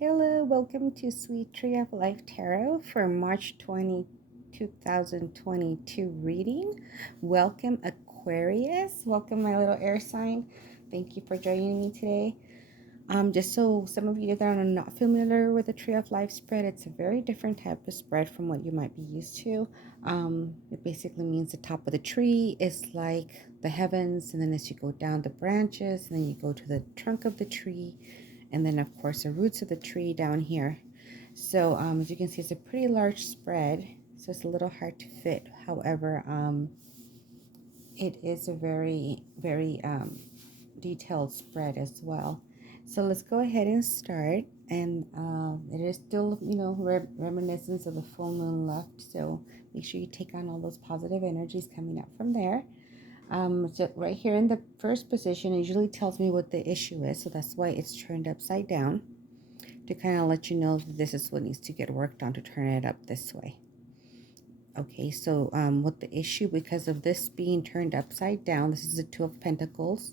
Hello, welcome to Sweet Tree of Life Tarot for March 2022 reading. Welcome, Aquarius. Welcome, my little air sign. Thank you for joining me today. Just so some of you that are not familiar with the Tree of Life spread, it's a very different type of spread from what you might be used to. It basically means the top of the tree is like the heavens, and then as you go down the branches, and then you go to the trunk of the tree, and then of course the roots of the tree down here. So as you can see, it's a pretty large spread, so it's a little hard to fit. However, it is a very detailed spread as well. So let's go ahead and start. And it is still, reminiscence of the full moon left. So make sure you take on all those positive energies coming up from there. So right here in the first position, it usually tells me what the issue is. So that's why it's turned upside down, to kind of let you know that this is what needs to get worked on to turn it up this way. Okay, so what the issue, because of this being turned upside down, this is the Two of Pentacles.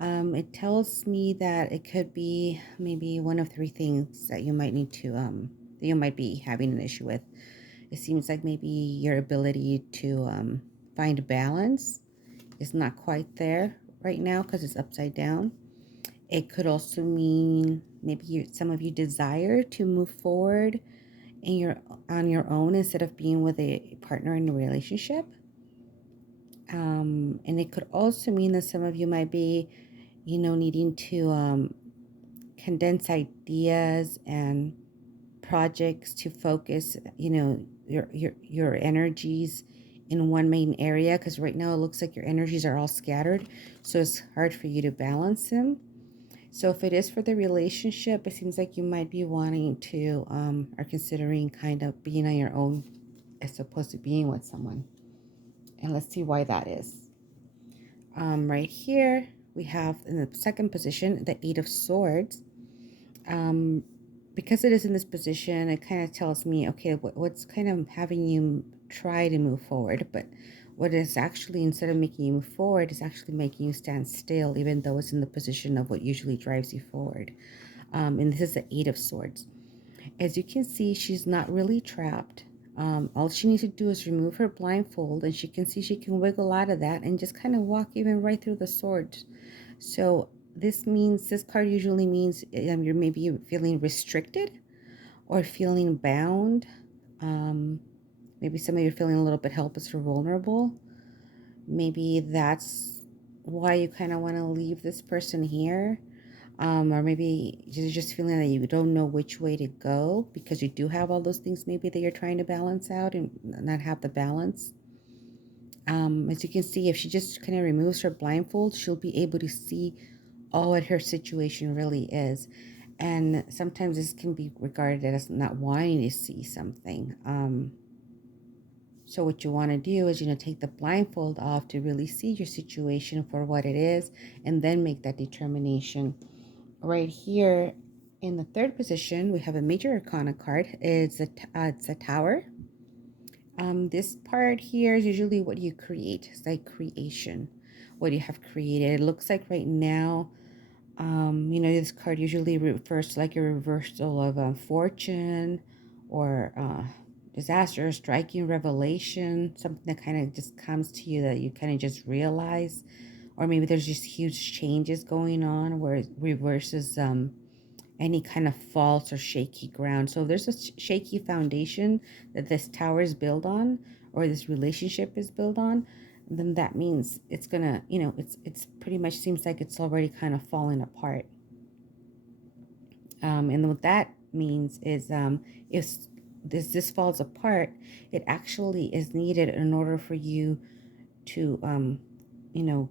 It tells me that it could be maybe one of three things that you might need to, that you might be having an issue with. It seems like maybe your ability to find balance is not quite there right now because it's upside down. It could also mean maybe some of you desire to move forward on your own instead of being with a partner in a relationship. And it could also mean that some of you might be, needing to condense ideas and projects to focus, your energies in one main area, because right now it looks like your energies are all scattered, so it's hard for you to balance them. So if it is for the relationship, it seems like you might be wanting to or considering kind of being on your own as opposed to being with someone. And let's see why that is. Right here, we have in the second position, the Eight of Swords. Because it is in this position, it kind of tells me, okay, what's kind of having you try to move forward, but what is actually, instead of making you move forward, is actually making you stand still, even though it's in the position of what usually drives you forward. And this is the Eight of Swords. As you can see, she's not really trapped. All she needs to do is remove her blindfold, and she can see she can wiggle out of that and just kind of walk even right through the swords. So this card usually means you're maybe feeling restricted or feeling bound. Maybe some of you are feeling a little bit helpless or vulnerable. Maybe that's why you kind of want to leave this person here. Or maybe you're just feeling that you don't know which way to go because you do have all those things maybe that you're trying to balance out and not have the balance. As you can see, if she just kind of removes her blindfold, she'll be able to see all what her situation really is. And sometimes this can be regarded as not wanting to see something. So what you want to do is, take the blindfold off to really see your situation for what it is, and then make that determination. Right here in the third position, we have a major arcana card. It's a tower. This part here is usually what you create. It's like creation, what you have created. It looks like right now, this card usually refers to like a reversal of fortune or disaster, striking revelation, something that kind of just comes to you that you kind of just realize. Or maybe there's just huge changes going on where it reverses any kind of false or shaky ground. So if there's a shaky foundation that this tower is built on, or this relationship is built on, then that means it's gonna, it's pretty much seems like it's already kind of falling apart. And what that means is if this falls apart, it actually is needed in order for you to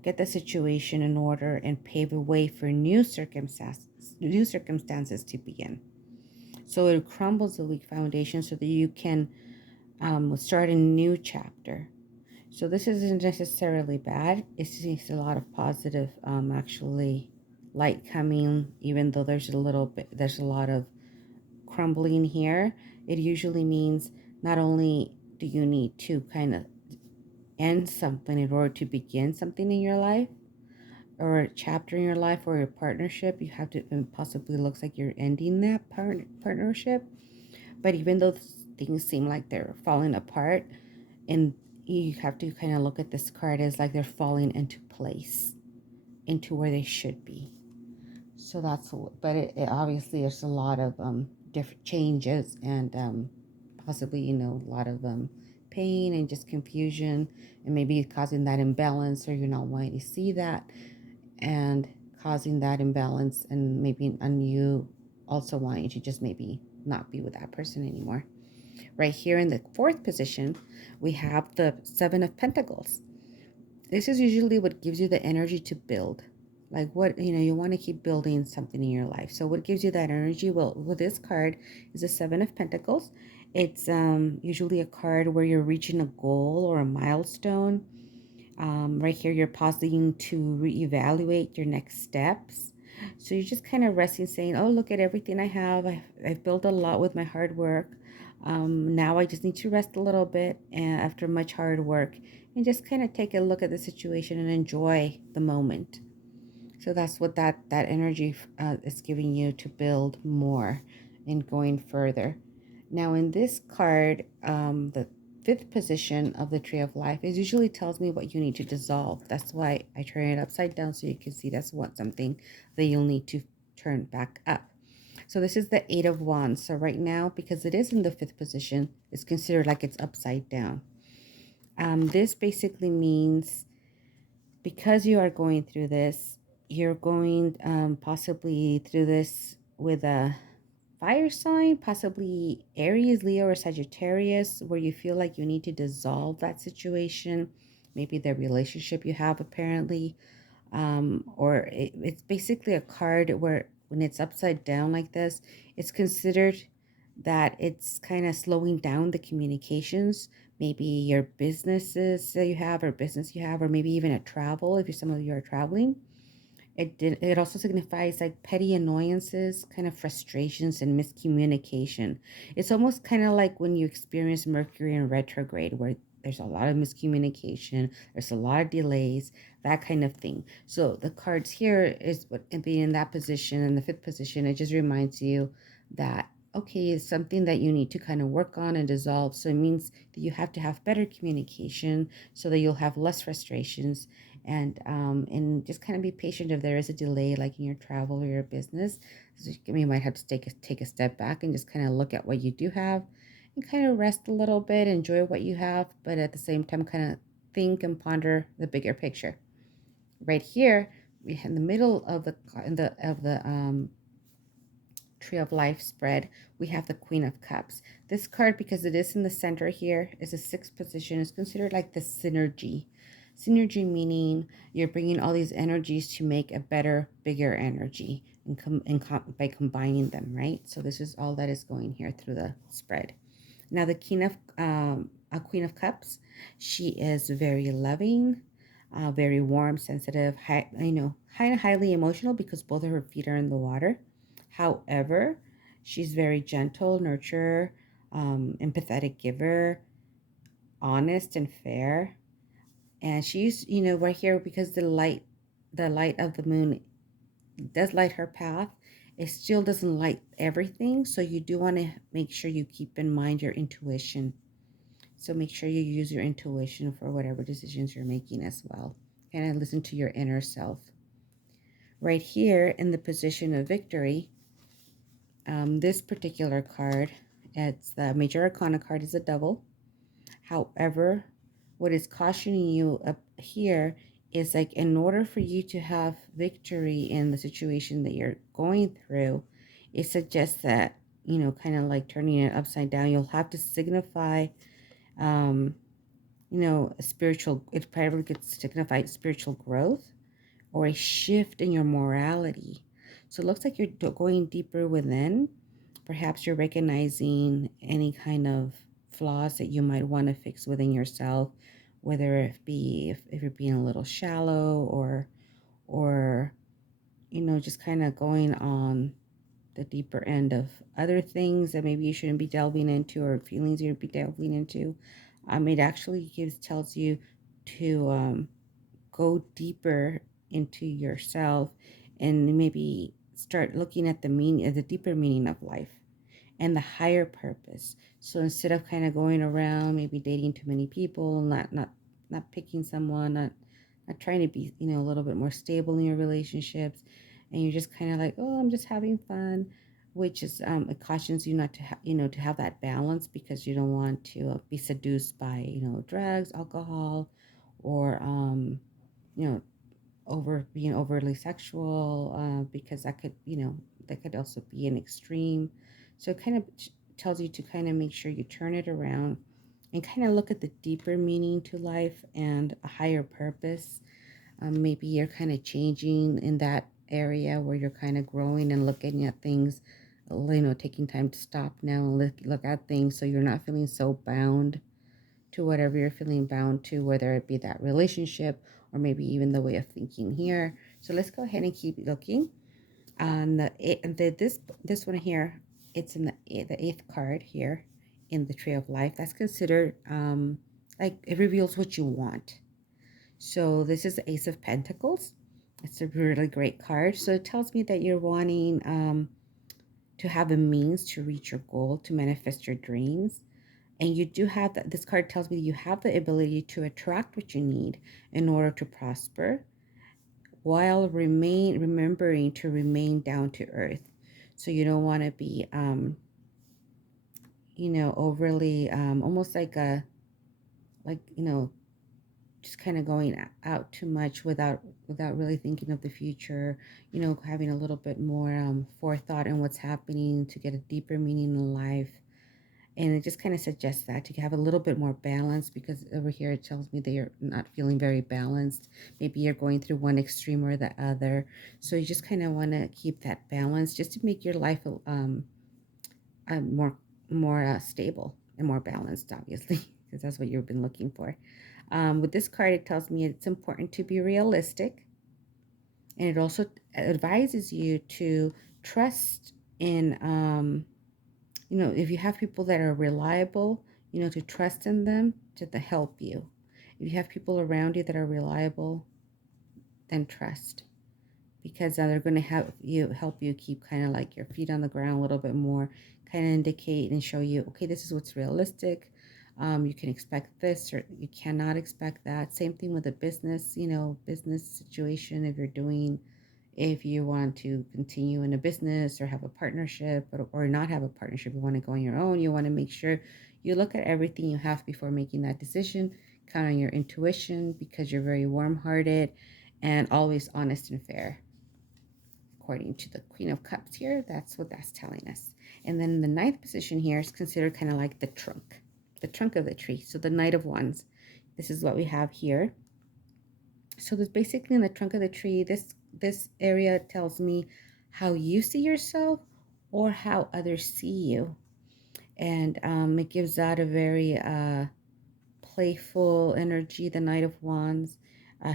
get the situation in order and pave a way for new circumstances to begin. So it crumbles the weak foundation so that you can start a new chapter. So this isn't necessarily bad. It's a lot of positive, actually, light coming, even though there's a lot of crumbling here. It usually means not only do you need to kind of end something in order to begin something in your life, or a chapter in your life or your partnership. You have to, and possibly looks like you're ending that partnership. But even though things seem like they're falling apart, and you have to kind of look at this card as like they're falling into place, into where they should be. So that's, but it obviously there's a lot of different changes and possibly, a lot of pain and just confusion, and maybe causing that imbalance, or you're not wanting to see that, and causing that imbalance, and maybe on you also wanting to just maybe not be with that person anymore. Right here in the fourth position, we have the Seven of Pentacles. This is usually what gives you the energy to build. Like what, you want to keep building something in your life. So what gives you that energy? Well, this card is the Seven of Pentacles. It's usually a card where you're reaching a goal or a milestone. Right here, you're pausing to reevaluate your next steps. So you're just kind of resting, saying, oh, look at everything I have. I've built a lot with my hard work. Now I just need to rest a little bit, and after much hard work, and just kind of take a look at the situation and enjoy the moment. So that's what that energy is giving you, to build more and going further. Now in this card, the fifth position of the Tree of Life is usually tells me what you need to dissolve. That's why I turn it upside down, so you can see that's something that you'll need to turn back up. So this is the Eight of Wands. So right now, because it is in the fifth position, it's considered like it's upside down. This basically means, because you are going through this, you're going possibly through this with a fire sign, possibly Aries, Leo, or Sagittarius, where you feel like you need to dissolve that situation, maybe the relationship you have apparently, or it's basically a card where when it's upside down like this, it's considered that it's kind of slowing down the communications, maybe your businesses that you have, or business you have, or maybe even a travel if some of you are traveling. It also signifies like petty annoyances, kind of frustrations and miscommunication. It's almost kind of like when you experience Mercury in retrograde, where there's a lot of miscommunication, there's a lot of delays, that kind of thing. So the cards here is what, being in that position, in the fifth position, it just reminds you that, okay, it's something that you need to kind of work on and dissolve. So it means that you have to have better communication so that you'll have less frustrations, and just kind of be patient if there is a delay, like in your travel or your business. So you might have to take a step back and just kind of look at what you do have, and kind of rest a little bit, enjoy what you have, but at the same time kind of think and ponder the bigger picture. Right here, we in the middle of the Tree of Life spread, we have the Queen of Cups. This card, because it is in the center here, is a sixth position. It's considered like the synergy. Synergy meaning you're bringing all these energies to make a better, bigger energy, by combining them, right? So this is all that is going here through the spread. Now the Queen of Cups, she is very loving, very warm, sensitive, highly emotional, because both of her feet are in the water. However, she's very gentle, nurturer, empathetic giver, honest and fair. And she's, right here, because the light of the moon does light her path. It still doesn't light everything. So you do want to make sure you keep in mind your intuition. So make sure you use your intuition for whatever decisions you're making as well. And listen to your inner self. Right here in the position of victory, this particular card, it's the Major Arcana card, is a Devil. However, what is cautioning you up here is like, in order for you to have victory in the situation that you're going through, it suggests that, kind of like turning it upside down, you'll have to signify, a spiritual, it probably could signify spiritual growth or a shift in your morality. So it looks like you're going deeper within. Perhaps you're recognizing any kind of flaws that you might want to fix within yourself, whether it be if you're being a little shallow, or just kind of going on the deeper end of other things that maybe you shouldn't be delving into, or feelings you'd be delving into. It actually tells you to go deeper into yourself and maybe start looking at the meaning, the deeper meaning of life and the higher purpose. So instead of kind of going around, maybe dating too many people, not picking someone, not trying to be, a little bit more stable in your relationships, and you're just kind of like, oh, I'm just having fun, which is it cautions you not to to have that balance, because you don't want to be seduced by drugs, alcohol, or you know over being overly sexual, because that could also be an extreme. So it kind of tells you to kind of make sure you turn it around and kind of look at the deeper meaning to life and a higher purpose. Maybe you're kind of changing in that area where you're kind of growing and looking at things, taking time to stop now and look at things, so you're not feeling so bound to whatever you're feeling bound to, whether it be that relationship or maybe even the way of thinking here. So let's go ahead and keep looking. On this one here, it's in the eighth card here in the Tree of Life. That's considered like it reveals what you want. So this is the Ace of Pentacles. It's a really great card. So it tells me that you're wanting to have a means to reach your goal, to manifest your dreams. And you do have that. This card tells me you have the ability to attract what you need in order to prosper, while remembering to remain down to earth. So you don't want to be overly almost like a like just kind of going out too much without really thinking of the future, having a little bit more forethought in what's happening to get a deeper meaning in life. And it just kind of suggests that to have a little bit more balance, because over here it tells me that you're not feeling very balanced. Maybe you're going through one extreme or the other. So you just kind of want to keep that balance just to make your life more stable and more balanced, obviously, because that's what you've been looking for. With this card, it tells me it's important to be realistic. And it also advises you to trust in if you have people that are reliable, to trust in them to help you. If you have people around you that are reliable, then trust, because they're going to help you keep kind of like your feet on the ground a little bit more, kind of indicate and show you, okay, this is what's realistic. You can expect this or you cannot expect that. Same thing with a business, business situation. If you want to continue in a business or have a partnership, or not have a partnership, you want to go on your own, you want to make sure you look at everything you have before making that decision. Count on your intuition, because you're very warm-hearted and always honest and fair. According to the Queen of Cups here, that's what that's telling us. And then the ninth position here is considered kind of like the trunk of the tree. So the Knight of Wands, this is what we have here. So there's basically in the trunk of the tree, this area tells me how you see yourself or how others see you. And it gives out a very playful energy, the Knight of Wands.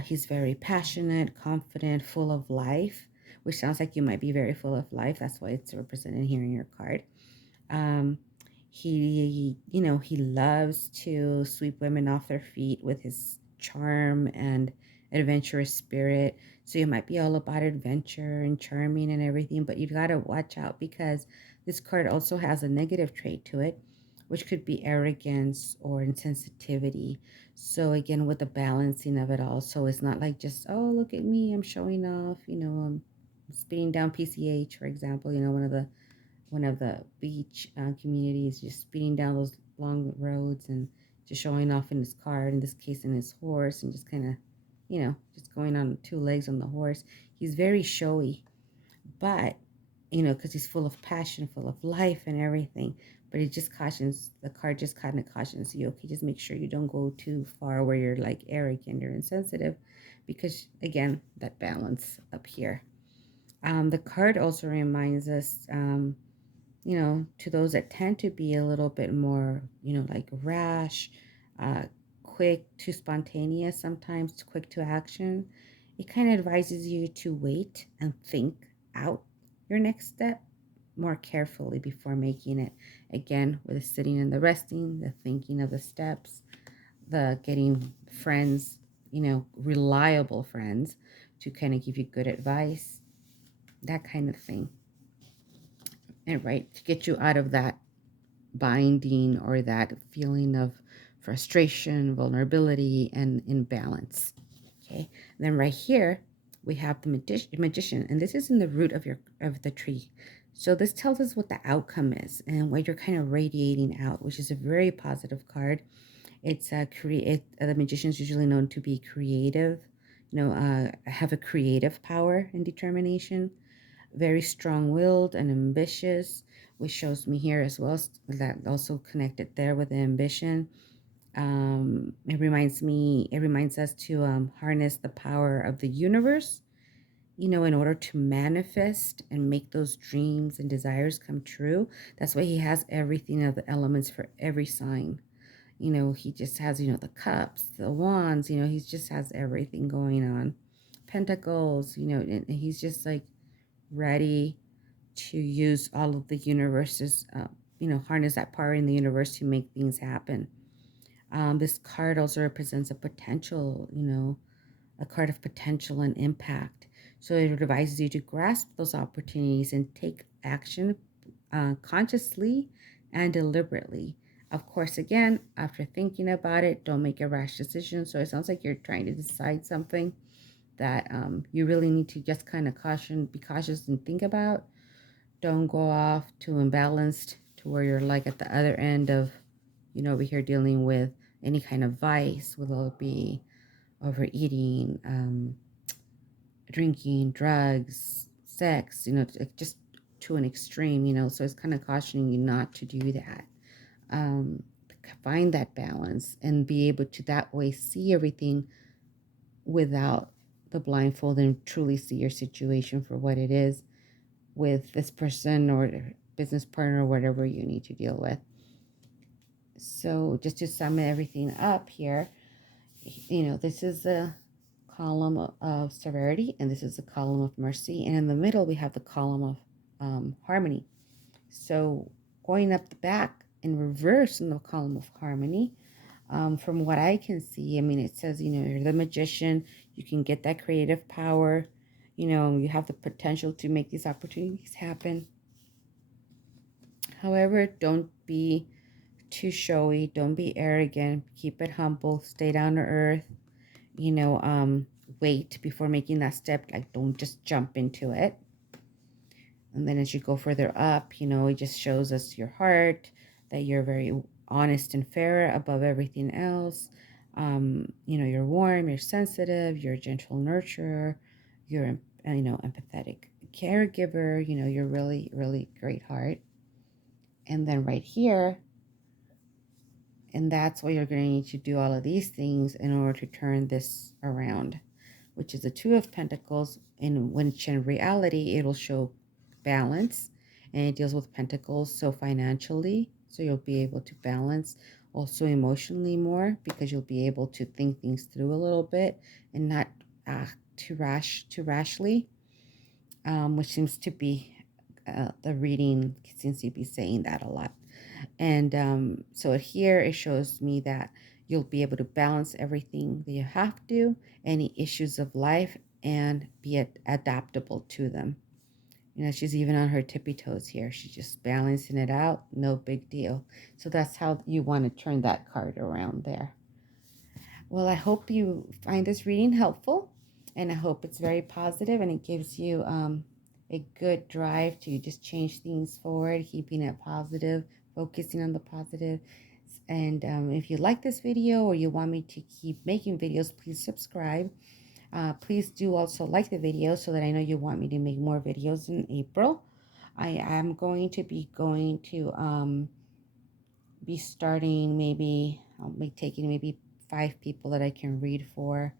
He's very passionate, confident, full of life, which sounds like you might be very full of life. That's why it's represented here in your card. He loves to sweep women off their feet with his charm and adventurous spirit. So you might be all about adventure and charming and everything, but you got to watch out, because this card also has a negative trait to it, which could be arrogance or insensitivity. So again, with the balancing of it all, so it's not like just, oh, look at me, I'm showing off, I'm spinning down PCH, for example, one of the beach communities, just speeding down those long roads and just showing off in his car, in this case in his horse, and just kind of, just going on two legs on the horse. He's very showy, but, because he's full of passion, full of life and everything. But the card just kind of cautions you, okay, just make sure you don't go too far where you're like arrogant or insensitive, because again, that balance up here. The card also reminds us, to those that tend to be a little bit more, like rash, quick to spontaneous, sometimes quick to action. It kind of advises you to wait and think out your next step more carefully before making it. Again, with the sitting and the resting, the thinking of the steps, the getting friends, reliable friends to kind of give you good advice, that kind of thing. And right, to get you out of that binding or that feeling of frustration, vulnerability, and imbalance. Okay, and then right here we have the magician, and this is in the root of the tree. So this tells us what the outcome is and what you're kind of radiating out, which is a very positive card. It's the magician is usually known to be creative, have a creative power and determination, very strong-willed and ambitious, which shows me here as well, that also connected there with the ambition. It reminds us to harness the power of the universe, in order to manifest and make those dreams and desires come true. That's why he has everything of the elements for every sign. He just has, the cups, the wands, he just has everything going on. Pentacles, and he's just like ready to use all of the universe's, harness that power in the universe to make things happen. This card also represents a potential, a card of potential and impact. So it advises you to grasp those opportunities and take action consciously and deliberately. Of course, again, after thinking about it, don't make a rash decision. So it sounds like you're trying to decide something that you really need to just kind of be cautious and think about. Don't go off too imbalanced to where you're like at the other end of, over here dealing with any kind of vice, whether it be overeating, drinking, drugs, sex, just to an extreme, so it's kind of cautioning you not to do that. Find that balance and be able to that way see everything without the blindfold and truly see your situation for what it is with this person or business partner or whatever you need to deal with. So just to sum everything up here, this is a column of severity, and this is a column of mercy, and in the middle we have the column of harmony. So going up the back in reverse in the column of harmony, from what I can see, it says, you're the magician, you can get that creative power, you have the potential to make these opportunities happen. However, don't be too showy, don't be arrogant, keep it humble, stay down to earth, wait before making that step, like don't just jump into it. And then as you go further up, it just shows us your heart, that you're very honest and fair above everything else. You're warm, you're sensitive, you're a gentle nurturer, you're, empathetic caregiver, you're really, really great heart. And then right here, and that's why you're going to need to do all of these things in order to turn this around, which is the Two of Pentacles, in which in reality it'll show balance, and it deals with Pentacles. So financially, so you'll be able to balance, also emotionally more, because you'll be able to think things through a little bit and not act too rashly, which seems to be the reading seems to be saying that a lot. And so here it shows me that you'll be able to balance everything that you have to, any issues of life, and be adaptable to them. She's even on her tippy toes here. She's just balancing it out. No big deal. So that's how you want to turn that card around there. Well, I hope you find this reading helpful, and I hope it's very positive and it gives you a good drive to just change things forward, keeping it positive, focusing on the positive. And if you like this video or you want me to keep making videos, please subscribe. Please do also like the video so that I know you want me to make more videos in April. I am going to be starting, maybe I'll be taking maybe 5 people that I can read for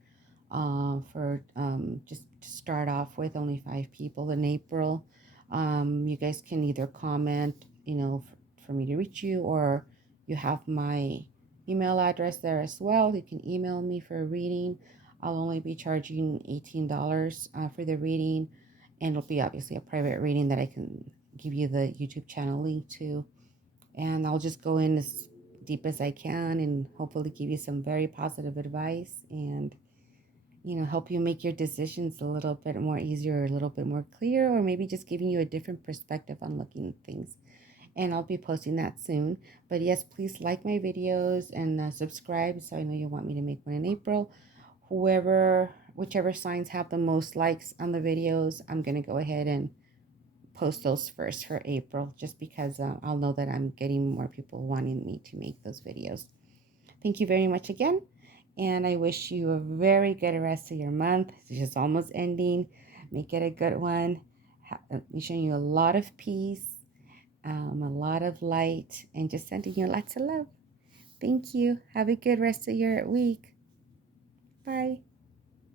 just to start off with, only 5 people in April. You guys can either comment, for me to reach you, or you have my email address there as well. You can email me for a reading. I'll only be charging $18 for the reading, and it'll be obviously a private reading that I can give you the YouTube channel link to. And I'll just go in as deep as I can and hopefully give you some very positive advice. And help you make your decisions a little bit more easier, a little bit more clear, or maybe just giving you a different perspective on looking at things. And I'll be posting that soon. But yes, please like my videos and subscribe, so I know you want me to make one in April. Whichever signs have the most likes on the videos, I'm going to go ahead and post those first for April, just because I'll know that I'm getting more people wanting me to make those videos. Thank you very much again, and I wish you a very good rest of your month. It's just almost ending. Make it a good one. Wishing you a lot of peace, a lot of light, and just sending you lots of love. Thank you. Have a good rest of your week. Bye.